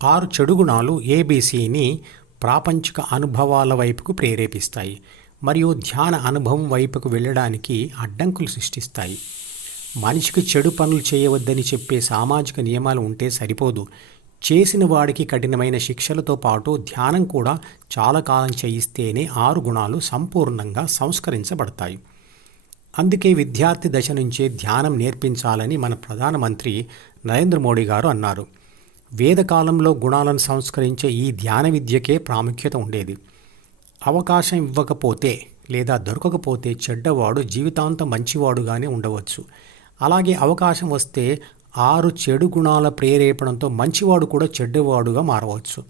6 చెడు గుణాలు ఏబీసీని ప్రాపంచిక అనుభవాల వైపుకు ప్రేరేపిస్తాయి మరియు ధ్యాన అనుభవం వైపుకు వెళ్ళడానికి అడ్డంకులు సృష్టిస్తాయి. మనిషికి చెడు పనులు చేయవద్దని చెప్పే సామాజిక నియమాలు ఉంటే సరిపోదు. చేసిన వాడికి కఠినమైన శిక్షలతో పాటు ధ్యానం కూడా చాలా కాలం చేయిస్తేనే 6 గుణాలు సంపూర్ణంగా సంస్కరించబడతాయి. అందుకే విద్యార్థి దశ నుంచే ధ్యానం నేర్పించాలని మన ప్రధానమంత్రి నరేంద్ర మోడీ గారు అన్నారు. వేదకాలంలో గుణాలను సంస్కరించే ఈ ధ్యాన విద్యకే ప్రాముఖ్యత ఉండేది. అవకాశం ఇవ్వకపోతే లేదా దొరకకపోతే చెడ్డవాడు జీవితాంతం మంచివాడుగానే ఉండవచ్చు. అలాగే అవకాశం వస్తే 6 చెడు గుణాల ప్రేరేపణతో మంచివాడు కూడా చెడ్డవాడుగా మారవచ్చు.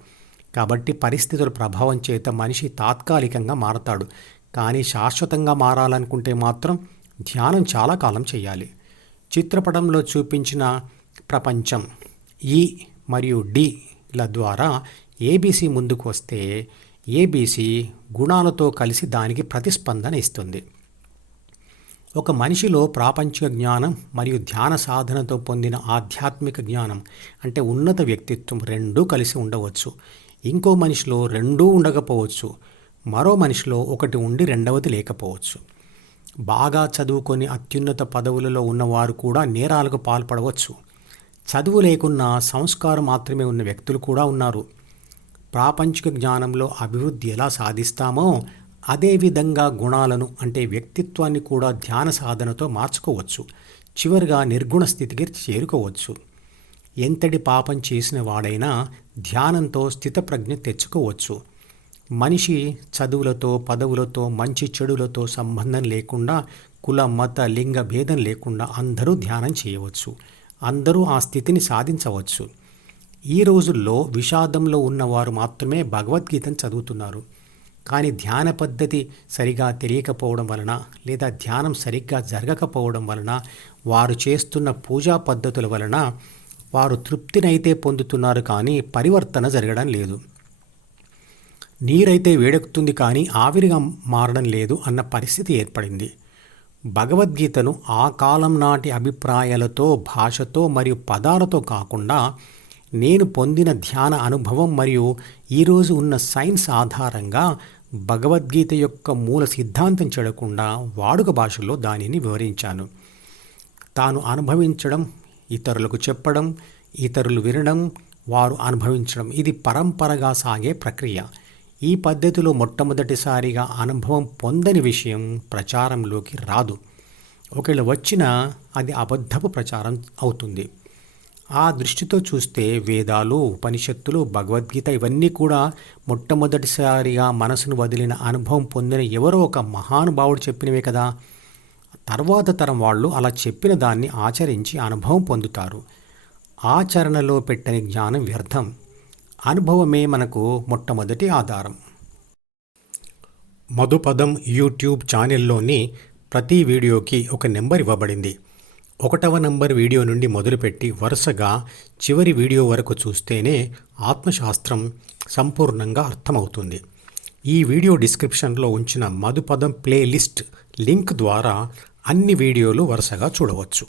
కాబట్టి పరిస్థితుల ప్రభావం చేత మనిషి తాత్కాలికంగా మారతాడు. కానీ శాశ్వతంగా మారాలనుకుంటే మాత్రం ధ్యానం చాలా కాలం చేయాలి. చిత్రపటంలో చూపించిన ప్రపంచం ఈ మరియు డిల ద్వారా ఏబీసీ ముందుకు వస్తే ఏబీసీ గుణాలతో కలిసి దానికి ప్రతిస్పందన ఇస్తుంది. ఒక మనిషిలో ప్రాపంచిక జ్ఞానం మరియు ధ్యాన సాధనతో పొందిన ఆధ్యాత్మిక జ్ఞానం అంటే ఉన్నత వ్యక్తిత్వం రెండూ కలిసి ఉండవచ్చు. ఇంకో మనిషిలో రెండూ ఉండకపోవచ్చు. మరో మనిషిలో ఒకటి ఉండి రెండవది లేకపోవచ్చు. బాగా చదువుకొని అత్యున్నత పదవులలో ఉన్నవారు కూడా నేరాలకు పాల్పడవచ్చు. చదువు లేకున్నా సంస్కారం మాత్రమే ఉన్న వ్యక్తులు కూడా ఉన్నారు. ప్రాపంచిక జ్ఞానంలో అభివృద్ధి ఎలా సాధిస్తామో అదేవిధంగా గుణాలను అంటే వ్యక్తిత్వాన్ని కూడా ధ్యాన సాధనతో మార్చుకోవచ్చు. చివరిగా నిర్గుణ స్థితికి చేరుకోవచ్చు. ఎంతటి పాపం చేసిన వాడైనా ధ్యానంతో స్థితప్రజ్ఞ తెచ్చుకోవచ్చు. మనిషి చదువులతో పదవులతో మంచి చెడులతో సంబంధం లేకుండా కుల మత లింగ భేదం లేకుండా అందరూ ధ్యానం చేయవచ్చు. అందరూ ఆ స్థితిని సాధించవచ్చు. ఈ రోజుల్లో విషాదంలో ఉన్నవారు మాత్రమే భగవద్గీతను చదువుతున్నారు. కానీ ధ్యాన పద్ధతి సరిగా తెలియకపోవడం వలన లేదా ధ్యానం సరిగ్గా జరగకపోవడం వలన వారు చేస్తున్న పూజా పద్ధతుల వలన వారు తృప్తినైతే పొందుతున్నారు కానీ పరివర్తన జరగడం లేదు. నీరైతే వేడెక్కుతుంది కానీ ఆవిరిగా మారడం లేదు అన్న పరిస్థితి ఏర్పడింది. భగవద్గీతను ఆ కాలం నాటి అభిప్రాయాలతో భాషతో మరియు పదాలతో కాకుండా నేను పొందిన ధ్యాన అనుభవం మరియు ఈరోజు ఉన్న సైన్స్ ఆధారంగా భగవద్గీత యొక్క మూల సిద్ధాంతం చెడకుండా వాడుక భాషలో దానిని వివరించాను. తాను అనుభవించడం, ఇతరులకు చెప్పడం, ఇతరులు వినడం, వారు అనుభవించడం ఇది పరంపరగా సాగే ప్రక్రియ. ఈ పద్ధతిలో మొట్టమొదటిసారిగా అనుభవం పొందని విషయం ప్రచారంలోకి రాదు. ఒకవేళ వచ్చినా అది అబద్ధపు ప్రచారం అవుతుంది. ఆ దృష్టితో చూస్తే వేదాలు, ఉపనిషత్తులు, భగవద్గీత ఇవన్నీ కూడా మొట్టమొదటిసారిగా మనసును వదిలిన అనుభవం పొందిన ఎవరో ఒక మహానుభావుడు చెప్పినవే కదా. తర్వాత తరం వాళ్ళు అలా చెప్పిన దాన్ని ఆచరించి అనుభవం పొందుతారు. ఆచరణలో పెట్టని జ్ఞానం వ్యర్థం. అనుభవమే మనకు మొట్టమొదటి ఆధారం. మధుపదం యూట్యూబ్ ఛానల్లోని ప్రతి వీడియోకి ఒక నెంబర్ ఇవ్వబడింది. 1వ నంబర్ వీడియో నుండి మొదలుపెట్టి వరుసగా చివరి వీడియో వరకు చూస్తేనే ఆత్మశాస్త్రం సంపూర్ణంగా అర్థమవుతుంది. ఈ వీడియో డిస్క్రిప్షన్లో ఉంచిన మధుపదం ప్లేలిస్ట్ లింక్ ద్వారా అన్ని వీడియోలు వరుసగా చూడవచ్చు.